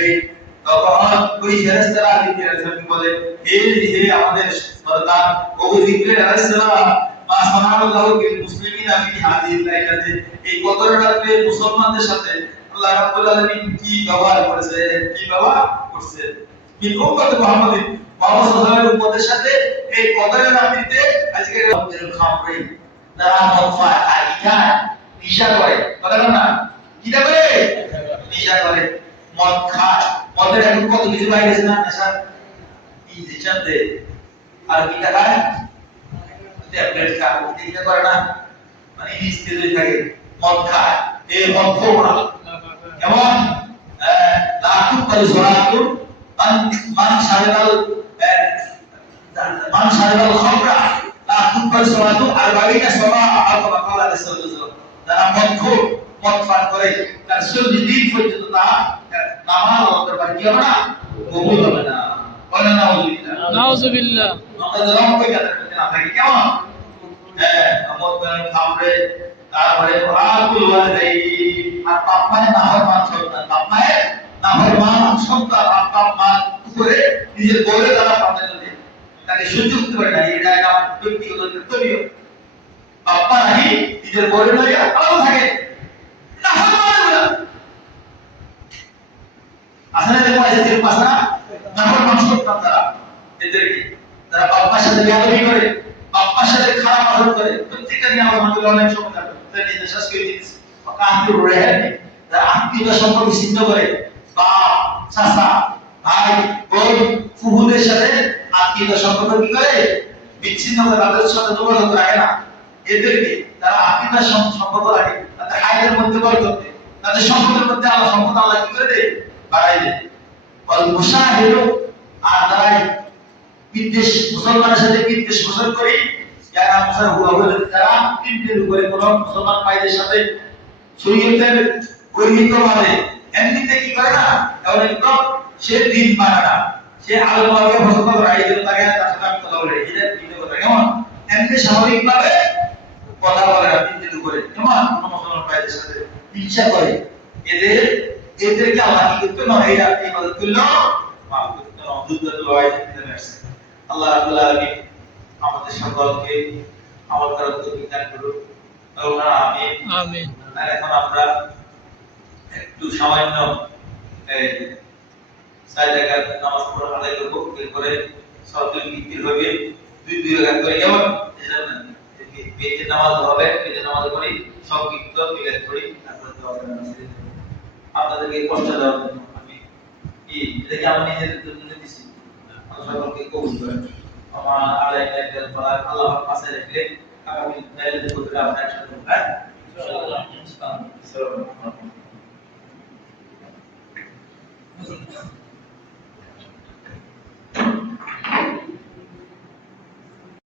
শহীদ। তখন ওই ফেরেশতারা জিবরিল আলাইহিস সালামকে বলে, হে আমাদের সরদার ও জিবরিল আলাইহিস সালাম, মা সানাল্লাহু বিল মুসলিমিনা ফি হাযিহিল লাইলাতি, এই কদর রাতে মুসলমানদের সাথে আল্লাহ রাব্বুল আলামিন কি ব্যবহার করেছে, কি ব্যবহার করছে। মিন উম্মতি মুহাম্মাদিন, মুহাম্মদ সাল্লাল্লাহু আলাইহি উম্মতের সাথে এই কদরের রাতে আজকে খামরে যারা মদ খায় আর কি খায়, নেশা করে, কথা না কিটা করে, নেশা করে, মদ খায়। মদের এখন কত কিছু বাইরেছে না, নেশা ইনজেকশন আর কিটা খায়, ট্যাবলেট খায়, কিটা করে না, মানে নিস্তেজ হয়ে থাকে, মদ খায়। এই মদ খোরা কেমন লাখুন কাল সরাতুন মান শারিবাল খামরা লাখুন কাল সরাতু আরবাইনা সাবা আলকা কালা রাসূলুল্লাহ। যারা মদ পান করে তার 40 দিন পর্যন্ত তার নামাজ আল্লাহর দরবারে কি হবে না, কবুল হবে না। বলেন নাউযুবিল্লাহ। আমরা যখন কই কথা না থাকি কেমন, মদ পান খামরে, তারপরে ওয়াকুল ওয়ালাদাই, আর বাপমায় নাফরমান সন্তান, বাপমায় নাফরমান সন্তান, বাপমার উপরে নিজের বউয়ের দ্বারা পালন করে তাকে সহ্য করতে পারে না, এটা একটা ব্যক্তিগত কর্তব্য। বাপ্পা নাকি নিজের বউয়ের লইয়া আলাদা থাকে, নাফরমান আসলে দেখো আজকে পাশা নাফরমান সন্তান তারা, এদেরকে তারা বাপ্পার সাথে বেয়াদবি করে, বাপ্পার সাথে খারাপ আচরণ করে, প্রত্যেকটা নিয়ে আমাদের অনেক সময় কাটে। আত্মীয়তা সম্পর্ক ছিন্ন করে, বাপ চাচা ভাই বোন ফুফুদের সাথে আত্মীয়তা সম্পর্ক কি করে, বিচ্ছিন্ন করে, তাদের সাথে যোগাযোগ রাখে না। এদেরকে তারা আত্মীয়তা সম্পর্ক রাখে, তাদের হায়াতের মধ্যে করতে, তাদের সম্পর্কের মধ্যে আল্লাহ সম্পদ আল্লাহ কি করে দেয়, বাড়াই দেয়। মুশাহিদু, আর তারাই বিদ্বেষ, মুসলমানের সাথে বিদ্বেষ পোষণ করে, যারা মুসলমান হুয়া বলে তারা তিনটির উপরে কোন মুসলমান ভাইদের সাথে শরীয়তের পরিহিতভাবে এমনিতে কি করে না, তাহলে একদম সে দিন মানে না, সে আলোচনাকে পছন্দ করে, এই জন্য তাকে তার সাথে আমি কথা বলে, এটা ভিন্ন কথা। কেমন এমনি স্বাভাবিকভাবে কথা বলে না তিনটির উপরে, কেমন কোন মুসলমান ভাইদের সাথে হিংসা করে, এদেরকে আল্লাহ কি করতে না, এই রাতে ইবাদত করলো মাফ করতে না, যুদ্ধের লড়াই জিততে পারছে। আল্লাহ রাব্বুল আলামিন আমাদের সকলকে আমল করার তৌফিক দান করুন। আমিন আমিন। আর এখন আমরা একটু সামান্য সাইদাকাত নামাজ পড়া আদায় করব, এরপরে সওয়াতুল ফিতর হবে, দুই রাকাত করে, কেমন বেতের নামাজ হবে, বেতের নামাজ পড়ি, সব ফিতর মিলাদ করি, তারপরে দোয়া করা আছে। আপনাদেরকে কষ্ট দেওয়ার জন্য আমি কি এটাকে আমি নিজের জন্য দিছি, আল্লাহ সকলকে কবুল করেন। আমার আলাইকুম পড়া আল্লাহর পাশে রেখে আগামী দিনে করতে আমরা একসাথে হ্যাঁ ইনশাআল্লাহ ইনশাআল্লাহ।